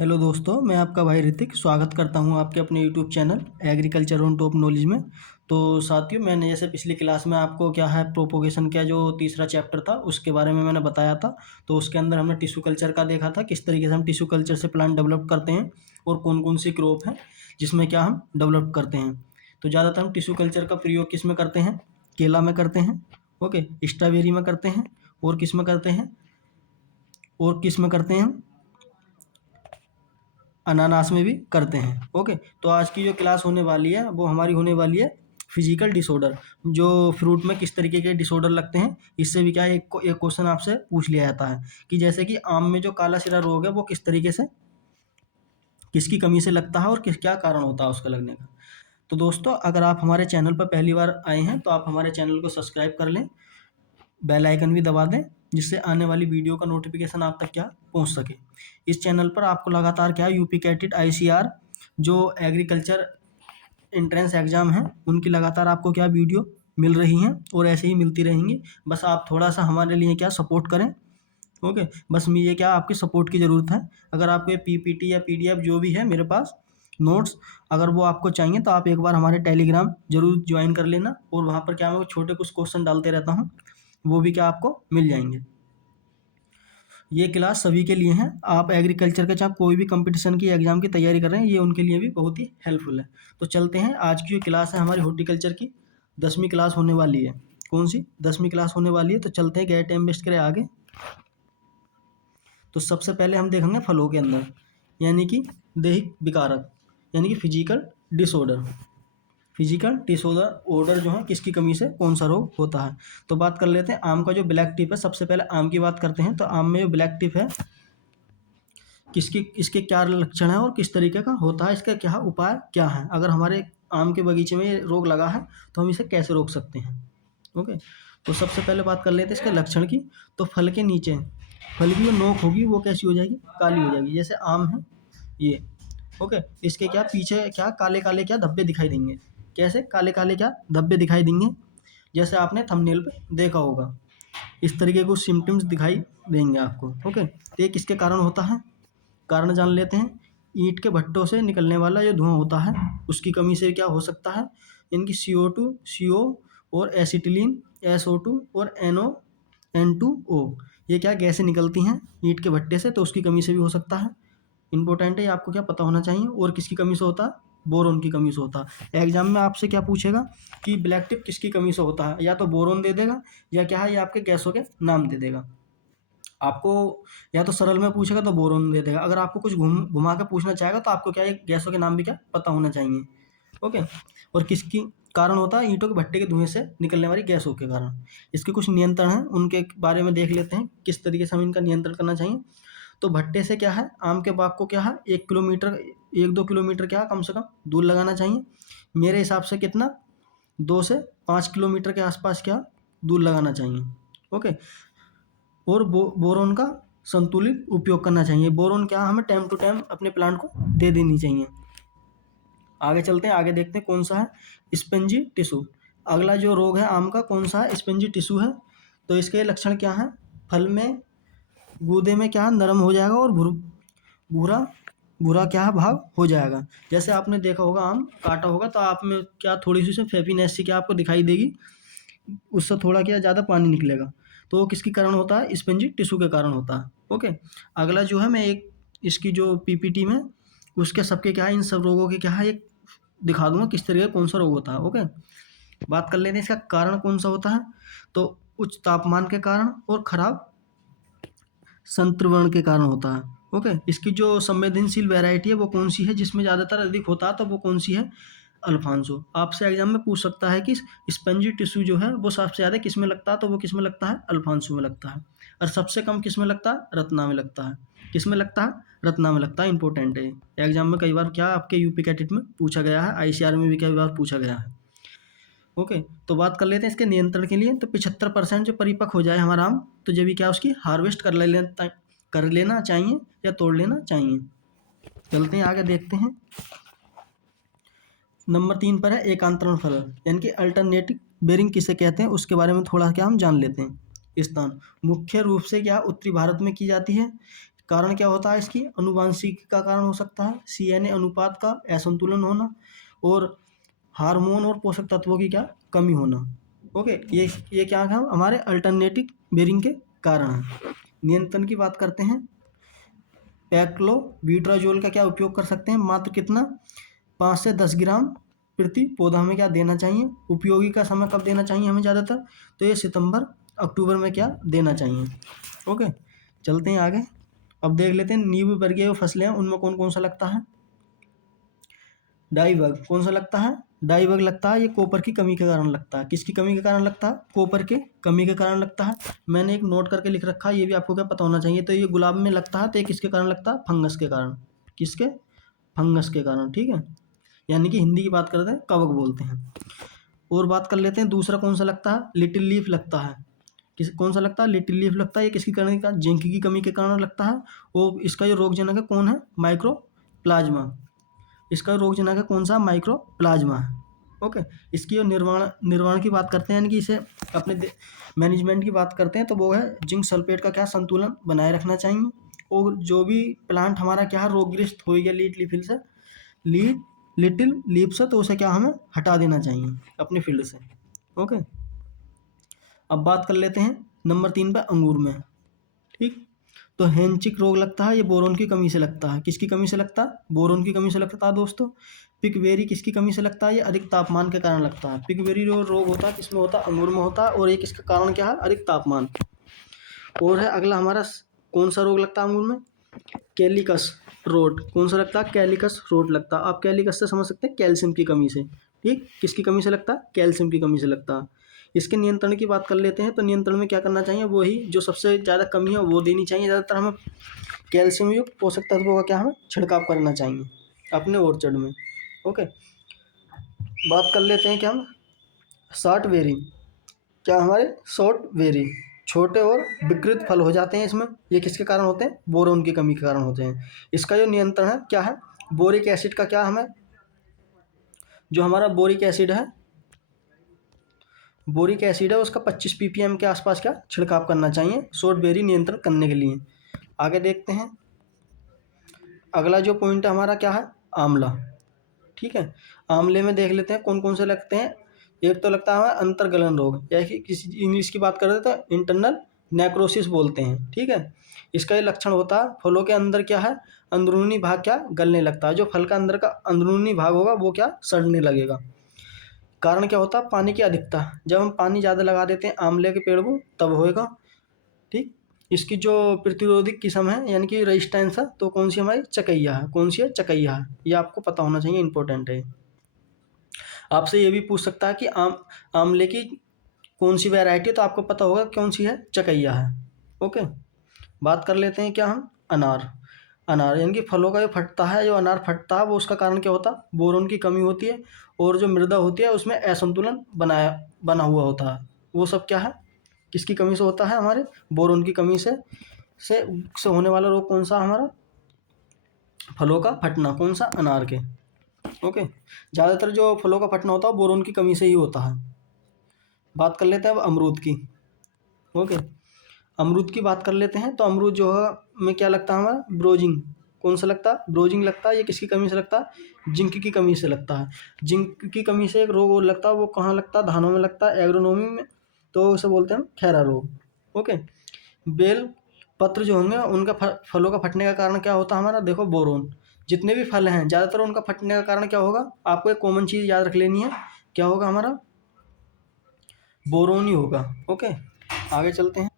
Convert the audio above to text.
Hello दोस्तों, मैं आपका भाई ऋतिक स्वागत करता हूं आपके अपने YouTube channel agriculture on top knowledge में। तो साथियों, मैंने जैसे पिछली क्लास में आपको क्या है प्रोपोगेशन का जो तीसरा चैप्टर था उसके बारे में मैंने बताया था। तो उसके अंदर हमने टिश्यू कल्चर का देखा था, किस तरीके से हम टिश्यू कल्चर से प्लांट डेवलप करते हैं और कौन कौन सी क्रॉप है जिसमें क्या हम डेवलप करते हैं। तो ज़्यादातर हम टिश्यू कल्चर का प्रयोग किस में करते हैं? केला में करते हैं, ओके, स्ट्रॉबेरी में करते हैं, और किस में करते हैं, और किस में करते हैं, अनानास में भी करते हैं। ओके, तो आज की जो क्लास होने वाली है वो हमारी होने वाली है फिजिकल डिसऑर्डर, जो फ्रूट में किस तरीके के डिसऑर्डर लगते हैं। इससे भी क्या है, एक क्वेश्चन आपसे पूछ लिया जाता है कि जैसे कि आम में जो काला सिरा रोग है वो किस तरीके से, किसकी कमी से लगता है और किस क्या कारण होता है उसका लगने का। तो दोस्तों, अगर आप हमारे चैनल पर पहली बार आए हैं तो आप हमारे चैनल को सब्सक्राइब कर लें, बेल आइकन भी दबा दें, जिससे आने वाली वीडियो का नोटिफिकेशन आप तक क्या पहुंच सके। इस चैनल पर आपको लगातार क्या यूपी कैटेड आईसीआर जो एग्रीकल्चर एंट्रेंस एग्जाम है उनकी लगातार आपको क्या वीडियो मिल रही हैं और ऐसे ही मिलती रहेंगी। बस आप थोड़ा सा हमारे लिए क्या सपोर्ट करें। ओके, बस मुझे क्या आपकी सपोर्ट की ज़रूरत है। अगर आपको पीपीटी या पीडीएफ जो भी है मेरे पास नोट्स, अगर वो आपको चाहिए तो आप एक बार हमारे टेलीग्राम जरूर ज्वाइन कर लेना, और वहाँ पर क्या मैं छोटे कुछ क्वेश्चन डालते रहता हूँ, वो भी क्या आपको मिल जाएंगे। ये क्लास सभी के लिए है, आप एग्रीकल्चर के चाहे कोई भी कंपटीशन की एग्जाम की तैयारी कर रहे हैं, ये उनके लिए भी बहुत ही हेल्पफुल है। तो चलते हैं, आज की जो क्लास है हमारी हॉर्टिकल्चर की 10वीं क्लास होने वाली है। कौन सी 10वीं क्लास होने वाली है? तो चलते हैं, गैर टाइम वेस्ट करें आगे। तो सबसे पहले हम देखेंगे फलों के अंदर, यानी कि दैहिक विकारक, यानी कि फिजिकल डिसऑर्डर। फिजिकल डिसऑर्डर जो है किसकी कमी से कौन सा रोग होता है। तो बात कर लेते हैं आम का जो ब्लैक टिप है। सबसे पहले आम की बात करते हैं। तो आम में जो ब्लैक टिप है किसकी, इसके क्या लक्षण है और किस तरीके का होता है, इसका क्या उपाय क्या है, अगर हमारे आम के बगीचे में ये रोग लगा है तो हम इसे कैसे रोक सकते हैं। ओके, तो सबसे पहले बात कर लेते हैं इसके लक्षण की। तो फल के नीचे फल की जो नोक होगी वो कैसी हो जाएगी, काली हो जाएगी। जैसे आम है ये, ओके, इसके क्या पीछे क्या काले काले क्या धब्बे दिखाई देंगे। कैसे काले काले क्या धब्बे दिखाई देंगे, जैसे आपने थंबनेल पे देखा होगा, इस तरीके के कुछ सिम्टम्स दिखाई देंगे आपको। ओके, तो ये किसके कारण होता है, कारण जान लेते हैं। ईंट के भट्टों से निकलने वाला जो धुआं होता है उसकी कमी से क्या हो सकता है। इनकी CO2 CO और एसिटिलीन SO2 और N2O, ये क्या गैसें निकलती हैं ईंट के भट्टे से, तो उसकी कमी से भी हो सकता है। इंपॉर्टेंट है, आपको क्या पता होना चाहिए। और किसकी कमी से होता है, बोरोन की कमी से होता है। एग्जाम में आपसे क्या पूछेगा कि ब्लैक टिप किसकी कमी से होता है, या तो बोरोन दे देगा या क्या है, या आपके गैसों के नाम दे देगा आपको। या तो सरल में पूछेगा तो बोरोन दे देगा। अगर आपको कुछ घुमा के पूछना चाहेगा तो आपको क्या है गैसों के नाम भी क्या पता होना चाहिए। ओके, और किसकी कारण होता है, ईंटों के भट्टे के धुएं से निकलने वाली गैसों के कारण। इसके कुछ नियंत्रण हैं, उनके बारे में देख लेते हैं किस तरीके से हम इनका नियंत्रण करना चाहिए। तो भट्टे से क्या है, आम के बाग को क्या है 1 किलोमीटर 1-2 किलोमीटर क्या कम से कम दूर लगाना चाहिए। मेरे हिसाब से कितना, 2 से 5 किलोमीटर के आसपास क्या दूर लगाना चाहिए। ओके, और बोरोन का संतुलित उपयोग करना चाहिए। बोरोन क्या हमें टाइम टू टाइम अपने प्लांट को दे देनी चाहिए। आगे चलते हैं, आगे देखते हैं कौन सा है स्पंजी टिश्यू। अगला जो रोग है आम का कौन सा है, स्पंजी टिश्यू है। तो इसके लक्षण क्या है, फल में गूदे में क्या नरम हो जाएगा और भूरा भूरा क्या है भाग हो जाएगा। जैसे आपने देखा होगा आम काटा होगा तो आप में क्या थोड़ी सी फेफिनेस सी क्या आपको दिखाई देगी, उससे थोड़ा क्या ज़्यादा पानी निकलेगा। तो वो किसके कारण होता है, स्पंजी टिश्यू के कारण होता है। ओके, अगला जो है मैं एक इसकी जो पीपीटी में उसके सबके क्या है, इन सब रोगों के क्या है एक दिखा दूंगा किस तरीके का कौन सा रोग होता है। ओके, बात कर लेते हैं इसका कारण कौन सा होता है। तो उच्च तापमान के कारण और खराब संक्रमण के कारण होता है। ओके, इसकी जो संवेदनशील वैरायटी है वो कौन सी है, जिसमें ज़्यादातर अधिक होता है, तो वो कौन सी है, अल्फांसो। आपसे एग्जाम में पूछ सकता है कि स्पंजी टिश्यू जो है वो सबसे ज़्यादा किस में लगता है, तो वो किस में लगता है, अल्फांसो में लगता है। और सबसे कम किस में लगता है, रत्ना में लगता है। किस में लगता है, रत्ना में लगता है। इंपॉर्टेंट है, एग्जाम में कई बार क्या आपके यूपी कैटेट में पूछा गया है, आईसीआर में भी कई बार पूछा गया है। ओके, तो बात कर लेते हैं इसके नियंत्रण के लिए। तो 75% जो परिपक्व हो जाए हमारा आम, तो जब भी क्या उसकी हार्वेस्ट कर लेना चाहिए या तोड़ लेना चाहिए। चलते हैं आगे देखते हैं। नंबर 3 पर है एकांतरण फल, यानी कि अल्टरनेटिव बेरिंग किसे कहते हैं उसके बारे में थोड़ा क्या हम जान लेते हैं। स्थान मुख्य रूप से क्या उत्तरी भारत में की जाती है। कारण क्या होता है इसकी, अनुवांशिक का कारण हो सकता है, CNA अनुपात का असंतुलन होना, और हार्मोन और पोषक तत्वों की क्या कमी होना। ओके, ये क्या है हमारे अल्टरनेटिव बेरिंग के कारण है। नियंत्रण की बात करते हैं, पैक्लोविट्राजोल का क्या उपयोग कर सकते हैं, मात्र कितना, 5 से 10 ग्राम प्रति पौधा हमें क्या देना चाहिए। उपयोगी का समय कब देना चाहिए हमें ज़्यादातर, तो ये सितंबर अक्टूबर में क्या देना चाहिए। ओके, चलते हैं आगे। अब देख लेते हैं नींबू वर्गीय जो फसलें हैं उनमें कौन कौन सा लगता है। डाईबग कौन सा लगता है, डाईबग लगता है, ये कॉपर की कमी के कारण लगता है। किसकी कमी के कारण लगता है, कॉपर के कमी के कारण लगता है। मैंने एक नोट करके लिख रखा है, ये भी आपको क्या पता होना चाहिए। तो ये गुलाब में लगता है, तो ये किसके कारण लगता है, फंगस के कारण। किसके, फंगस के कारण, ठीक है। यानी कि हिंदी की बात करते हैं कवक बोलते हैं। और बात कर लेते हैं दूसरा कौन सा लगता है, लिटिल लीफ लगता है। कौन सा लगता है, लिटिल लीफ लगता है। ये किसके कारण का, जिंक की कमी के कारण लगता है। और इसका जो रोगजनक है कौन है, माइक्रोप्लाज्मा। इसका रोगजनक है कौन सा, माइक्रोप्लाज्मा है। ओके, इसकी जो निर्माण की बात करते हैं, यानी कि इसे अपने मैनेजमेंट की बात करते हैं, तो वो है जिंक सल्फेट का क्या संतुलन बनाए रखना चाहिए। और जो भी प्लांट हमारा क्या है रोगग्रस्त हो गया लिटिल लीफ से, तो उसे क्या हमें हटा देना चाहिए अपने फील्ड से। ओके, अब बात कर लेते हैं नंबर 3 पे अंगूर में, ठीक। तो हेंचिक रोग लगता है, ये बोरोन की कमी से लगता है। किसकी कमी से लगता है, बोरोन की कमी से लगता है दोस्तों। पिकवेरी किसकी कमी से लगता है, ये अधिक तापमान के कारण लगता है। पिकवेरी जो रोग होता है किसमें होता है, अंगूर में होता है, और ये किसका कारण क्या है, अधिक तापमान। और है अगला हमारा कौन सा रोग लगता है अंगूर में, कैलिकस रोड। कौन सा लगता है, कैलिकस रोड लगता है। आप कैलिकस से समझ सकते हैं कैल्शियम की कमी से, ठीक। किसकी कमी से लगता है, कैल्शियम की कमी से लगता है। इसके नियंत्रण की बात कर लेते हैं, तो नियंत्रण में क्या करना चाहिए, वही जो सबसे ज़्यादा कमी है वो देनी चाहिए। ज़्यादातर हमें कैल्शियम युक्त पोषक तत्वों का क्या हमें छिड़काव करना चाहिए अपने ऑर्चर्ड में। ओके, बात कर लेते हैं क्या हम शॉर्ट बेरी। क्या हमारे शॉर्ट बेरी छोटे और विकृत फल हो जाते हैं इसमें, ये किसके कारण होते हैं, बोरोन की कमी के कारण होते हैं। इसका जो नियंत्रण है क्या है, बोरिक एसिड का क्या हमें, जो हमारा बोरिक एसिड है उसका 25 ppm के आसपास क्या छिड़काव करना चाहिए शॉर्ट बेरी नियंत्रण करने के लिए। आगे देखते हैं, अगला जो पॉइंट है हमारा क्या है, आंवला, ठीक है। आंवले में देख लेते हैं कौन कौन से लगते हैं। एक तो लगता है अंतर्गलन रोग, या कि किसी इंग्लिश की बात कर रहे तो इंटरनल नेक्रोसिस बोलते हैं, ठीक है। इसका ये लक्षण होता है फलों के अंदर क्या है, अंदरूनी भाग क्या गलने लगता है। जो फल का अंदर का अंदरूनी भाग होगा वो क्या सड़ने लगेगा। कारण क्या होता है, पानी की अधिकता। जब हम पानी ज़्यादा लगा देते हैं आंवले के पेड़ को तब होएगा, ठीक। इसकी जो प्रतिरोधिक किस्म है यानी कि रेजिस्टेंस है, तो कौन सी हमारी चकैया है। कौन सी है, चकैया है। ये आपको पता होना चाहिए, इंपॉर्टेंट है। आपसे ये भी पूछ सकता है कि आंवले की कौन सी वैरायटी है, तो आपको पता होगा कौन सी है, चकैया है। ओके, बात कर लेते हैं क्या हम अनार यानी कि फलों का जो फटता है, जो अनार फटता है वो उसका कारण क्या होता है, बोरोन की कमी होती है। और जो मृदा होती है उसमें असंतुलन बना हुआ होता है। वो सब क्या है, किसकी कमी से होता है, हमारे बोरोन की कमी से होने वाला रोग कौन सा हमारा, फलों का फटना। कौन सा, अनार के। ओके, ज़्यादातर जो फलों का फटना होता है बोरोन की कमी से ही होता है। बात कर लेते हैं अब अमरूद की। ओके, अमरूद की बात कर लेते हैं, तो अमरूद जो है में क्या लगता है हमारा, ब्रोजिंग। कौन सा लगता है, ब्रोजिंग लगता है। ये किसकी कमी से लगता है, जिंक की कमी से लगता है। जिंक की कमी से एक रोग और लगता है, वो कहाँ लगता है, धानों में लगता है, एग्रोनोमी में, तो उसे बोलते हैं खैरा रोग। ओके, बेल पत्र जो होंगे उनका फलों का फटने का कारण क्या होता है हमारा, देखो बोरोन। जितने भी फल हैं ज़्यादातर उनका फटने का कारण क्या होगा, आपको एक कॉमन चीज़ याद रख लेनी है, क्या होगा हमारा, बोरोन ही होगा। ओके, आगे चलते हैं।